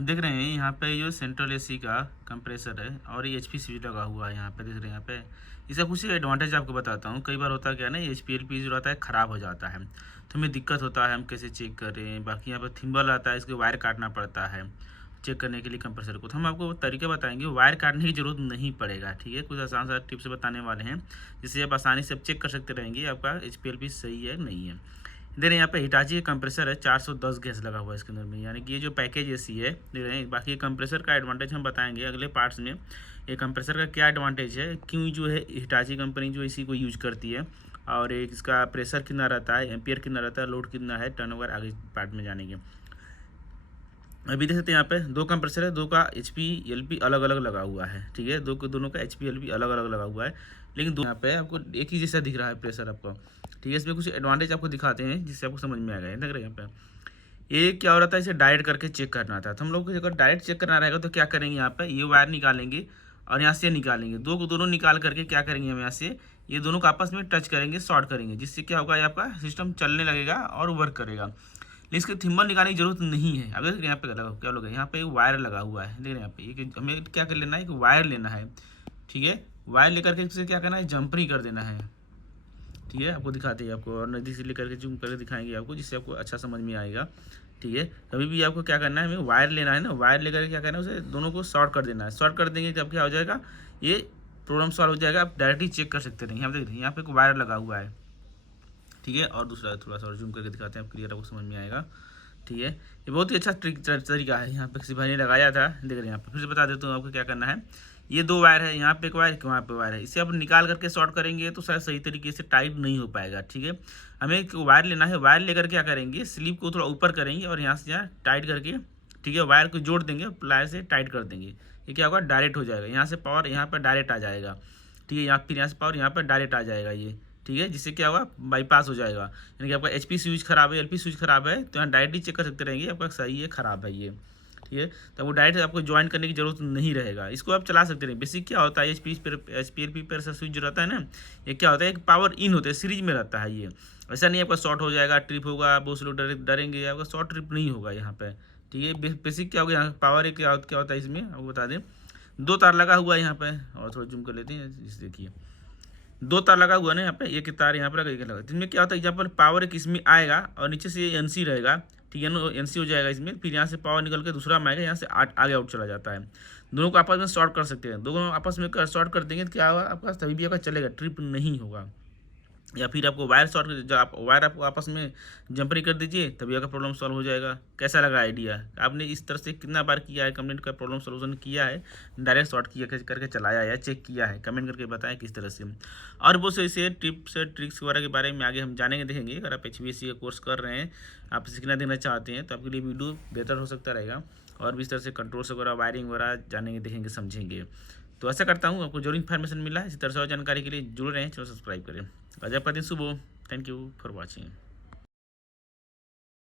अब देख रहे हैं यहाँ पे जो सेंट्रल एसी का कंप्रेसर है और ये एचपी स्विच लगा हुआ है यहाँ पे, देख रहे हैं यहाँ पे। इसका कुछ एडवांटेज आपको बताता हूँ। कई बार होता क्या है ना, एच पी एल पी जो रहता है ख़राब हो जाता है तो हमें दिक्कत होता है, हम कैसे चेक करें। बाकी यहाँ पर थिम्बल आता है, इसके वायर काटना पड़ता है चेक करने के लिए कंप्रेसर को। तो हम आपको तरीका बताएंगे, वायर काटने की ज़रूरत नहीं पड़ेगा, ठीक है। कुछ आसान सा टिप्स बताने वाले हैं जिससे आप आसानी से चेक कर सकते रहेंगे आपका एच पी एल पी सही है नहीं है। दे रहे हैं यहाँ पे हिटाची का कंप्रेसर है, 410 गैस लगा हुआ है इसके अंदर में, यानी कि ये जो पैकेज एसी है दे रहे हैं। बाकी कंप्रेसर का एडवांटेज हम बताएंगे अगले पार्ट्स में। ये कंप्रेसर का क्या एडवांटेज है, क्यों जो है हिटाची कंपनी जो इसी को यूज करती है, और एक इसका प्रेशर कितना रहता है, एम्पियर कितना रहता है, लोड कितना है, टर्नओवर, आगे पार्ट में जानेंगे। अभी देख सकते हैं यहाँ पे दो कंप्रेसर है, दो का एच पी एल पी अलग अलग लगा हुआ है, ठीक है। दोनों का एच पी एल पी अलग अलग लगा हुआ है, लेकिन दो यहाँ पे आपको एक ही जैसा दिख रहा है प्रेशर आपको, ठीक है। इसमें कुछ एडवांटेज आपको दिखाते हैं जिससे आपको समझ में आएगा। देख रहे हैं यहाँ पे ये क्या हो रहा था, इसे डायरेक्ट करके चेक करना था। तो हम लोग को अगर डायरेक्ट चेक करना रहेगा तो क्या करेंगे, यहाँ पे ये वायर निकालेंगे और यहाँ से निकालेंगे, दोनों निकाल करके क्या करेंगे हम यहाँ से ये दोनों को आपस में टच करेंगे, शॉर्ट करेंगे, जिससे क्या होगा, ये आपका सिस्टम चलने लगेगा और वर्क करेगा। लेकिन इसके थिम्बल निकालने की जरूरत नहीं है। अब देख यहाँ पे क्या लोग यहाँ पे वायर लगा हुआ है, देख रहे हैं यहाँ पे। ये हमें क्या कर लेना है, एक वायर लेना है, ठीक है। वायर लेकर के इसे क्या करना है, जंपरी कर देना है, ठीक है। आपको दिखाते हैं आपको, और नज़दीक से लेकर के जूम करके दिखाएंगे आपको, जिससे आपको अच्छा समझ में आएगा, ठीक है। कभी भी आपको क्या करना है, हमें वायर लेना है ना, वायर लेकर क्या करना है, उसे दोनों को शॉर्ट कर देना है। शॉर्ट कर देंगे तब क्या हो जाएगा, ये प्रॉब्लम सॉल्व हो जाएगा। आप डायरेक्टली चेक कर सकते रहेंगे। यहाँ पे यहाँ पे एक वायर लगा हुआ है, ठीक है। और दूसरा थोड़ा सा और जूम करके दिखाते हैं, आप क्लियर आपको समझ में आएगा, ठीक है। ये बहुत ही अच्छा तरीका है, यहाँ पे किसी भाई ने लगाया था, देख रहे हैं यहाँ पे। फिर से बता देता हूँ आपको क्या करना है। ये दो वायर है, यहाँ पे एक वायर, वहाँ पे वायर है, इसे आप निकाल करके शॉर्ट करेंगे तो शायद सही तरीके से टाइट नहीं हो पाएगा, ठीक है। हमें एक वायर लेना है, वायर लेकर क्या करेंगे, स्लीप को थोड़ा ऊपर करेंगे और यहाँ से यहाँ टाइट करके, ठीक है, वायर को जोड़ देंगे, प्लाई से टाइट कर देंगे। ये क्या होगा, डायरेक्ट हो जाएगा, यहाँ से पावर यहाँ पर डायरेक्ट आ जाएगा, ठीक है। यहाँ फिर यहाँ से पावर यहाँ पर डायरेक्ट आ जाएगा ये, ठीक है। जिससे क्या होगा, बाईपास हो जाएगा। यानी कि आपका एच पी स्विच खराब है, एल पी स्विच खराब है, तो यहाँ डायरेक्टली चेक कर सकते रहेंगे आपका सही है खराब है ये, ठीक है। तो वो डायरेक्ट आपको ज्वाइन करने की जरूरत नहीं रहेगा, इसको आप चला सकते रहें। बेसिक क्या होता है, एच पी एल पी पर स्विच जो रहता है ना, ये क्या होता है, एक पावर इन होता है, सीरीज में रहता है ये। ऐसा नहीं आपका शॉर्ट हो जाएगा, ट्रिप होगा, बहुत से लोग डरेंगे, आपका शॉर्ट ट्रिप नहीं होगा यहाँ पे, ठीक है। बेसिक क्या होगा, यहाँ पावर क्या होता है इसमें आपको बता दें। दो तार लगा हुआ है यहाँ पे, और थोड़ा जूम कर लेते हैं, इस देखिए दो तार लगा हुआ है ना यहाँ पे, एक तार यहाँ पर लगा, एक लगा। इसमें क्या होता है, यहाँ पर पावर एक इसमें आएगा और नीचे से ये एनसी रहेगा, ठीक है ना, एनसी हो जाएगा इसमें। फिर यहाँ से पावर निकल के दूसरा में आएगा, यहाँ से आगे आउट चला जाता है। दोनों को आपस में शॉर्ट कर सकते हैं, दोनों आपस में शॉर्ट कर देंगे तो क्या होगा, आपका तभी भी आपका चलेगा, ट्रिप नहीं होगा। या फिर आपको वायर शॉर्ट, जब आप वायर आपको आपस में जंपरी कर दीजिए, तभी आपका प्रॉब्लम सॉल्व हो जाएगा। कैसा लगा आइडिया, आपने इस तरह से कितना बार किया है, कंप्लेंट का प्रॉब्लम सोल्यूशन किया है, डायरेक्ट शॉर्ट किया करके चलाया या चेक किया है, कमेंट करके बताएं किस तरह से। और बहुत से ऐसे टिप्स ट्रिक्स वगैरह के बारे में आगे हम जानेंगे, देखेंगे। अगर आप HVAC का कोर्स कर रहे हैं, आप सीखना देना चाहते हैं, तो आपके लिए वीडियो बेहतर हो सकता रहेगा। और भी इस तरह से कंट्रोल्स वगैरह, वायरिंग वगैरह जानेंगे, देखेंगे, समझेंगे। तो ऐसा करता हूँ, आपको जरूर इन्फॉर्मेशन मिला है। इसी तरह से और जानकारी के लिए जुड़ रहे हैं, चलो सब्सक्राइब करें। आज आपका दिन शुभ हो। Thank you for watching.